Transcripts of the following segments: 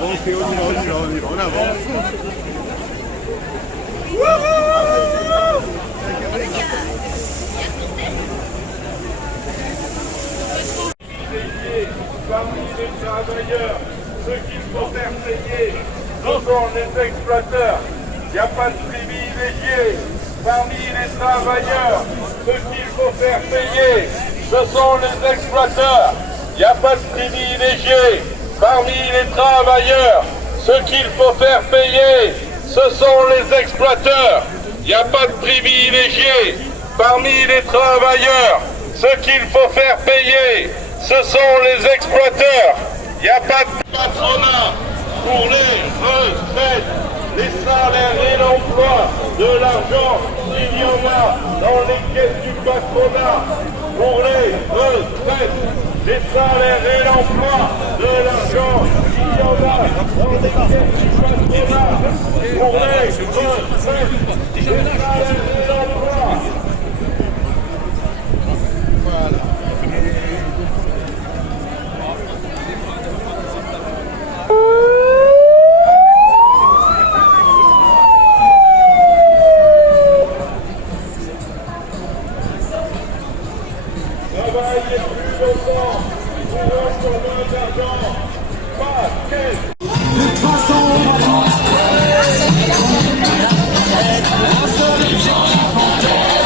Ok, on avance. Parmi les travailleurs, ceux qu'il faut faire payer, ce sont les exploiteurs. Il n'y a pas de privilégiés. Parmi les travailleurs, ceux qu'il faut faire payer, ce sont les exploiteurs. Il n'y a pas de privilégiés. Parmi les travailleurs, ceux qu'il faut faire payer, ce sont les exploiteurs. Il n'y a pas de privilégiés. Parmi les travailleurs, ceux qu'il faut faire payer, ce sont les exploiteurs. Il n'y a pas de patronat pour les retraites, les salaires et l'emploi. De l'argent, il y en a dans les caisses du patronat. Pour les retraites, les salaires et l'emploi. De l'argent, il y en a dans les caisses du patronat. Pour les retraites, les salaires et l'emploi. Travaillez plus longtemps, pour encore moins d'argent, pas de toute façon, un seul objectif en tête,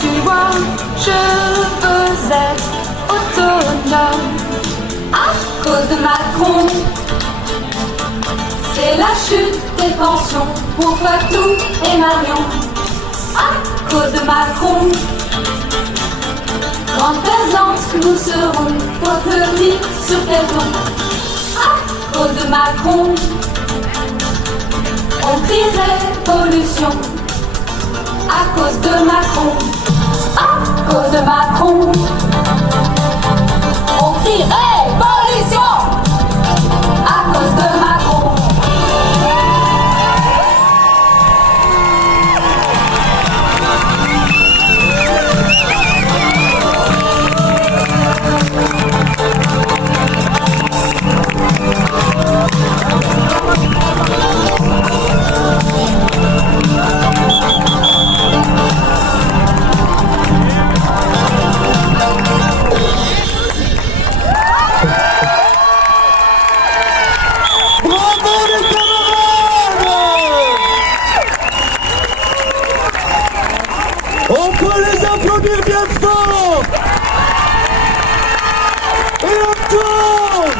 Tu vois, je veux être autonome à cause de Macron. C'est la chute des pensions pour Fatou et Marion. À cause de Macron, grande perdante, nous serons. Faut te dire sur quel don. À cause de Macron, on crie révolution. À cause de Macron, à cause de Macron, on crie révolution. À cause de Macron. On peut les applaudir bien fort. Et encore.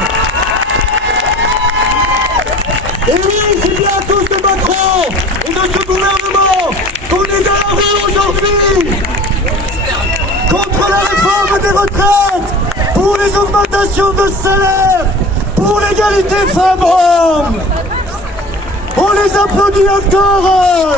Et oui, c'est bien à cause de Macron et de ce gouvernement qu'on est dans la rue aujourd'hui. Contre la réforme des retraites, pour les augmentations de salaire, pour l'égalité femmes-hommes. On les applaudit encore.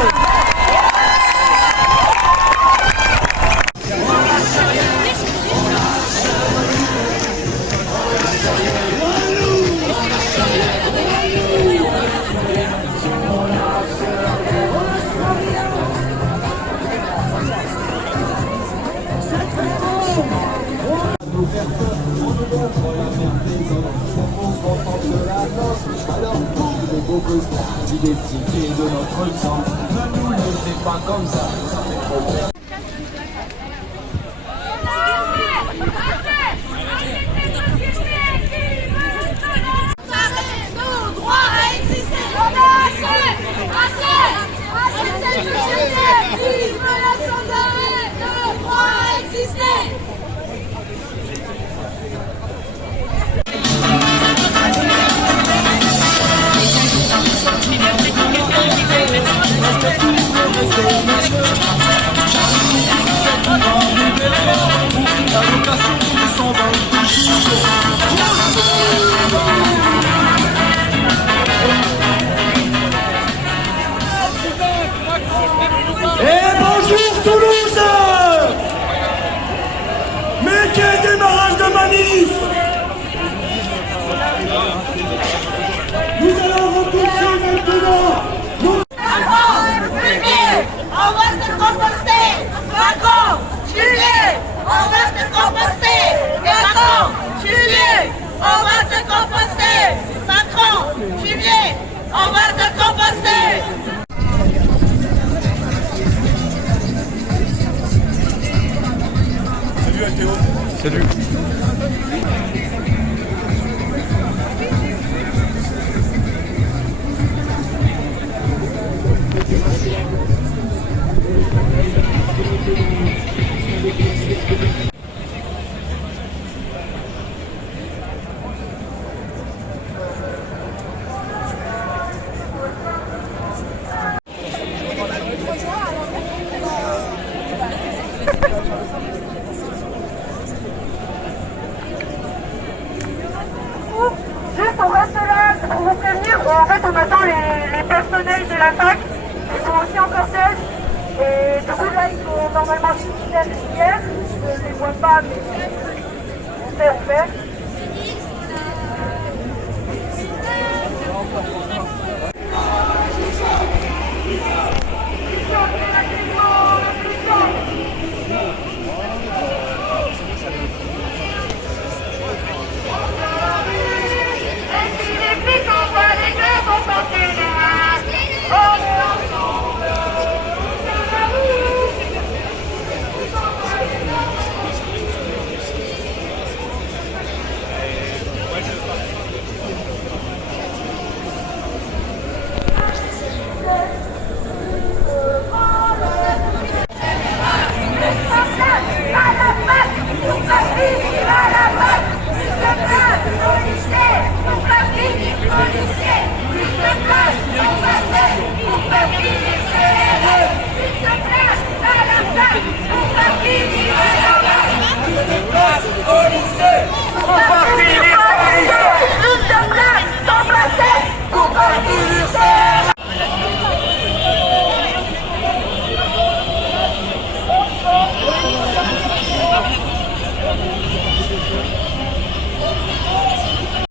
Alors des beaux besoins, du destin et de notre sang. Ne nous laissez pas comme ça fait trop peur. Et bonjour Toulouse! Mais quel démarrage de manif! Nous allons repulser maintenant! On va te composter! Macron, Julie, on va te composter! Macron, Julie, on va te composter! Macron, Julie, on va te composter! Salut. Juste on reste là pour vous prévenir, en fait on attend les personnels de la fac, ils sont aussi en cortège, et du coup là ils sont normalement hier, je ne les vois pas mais on fait.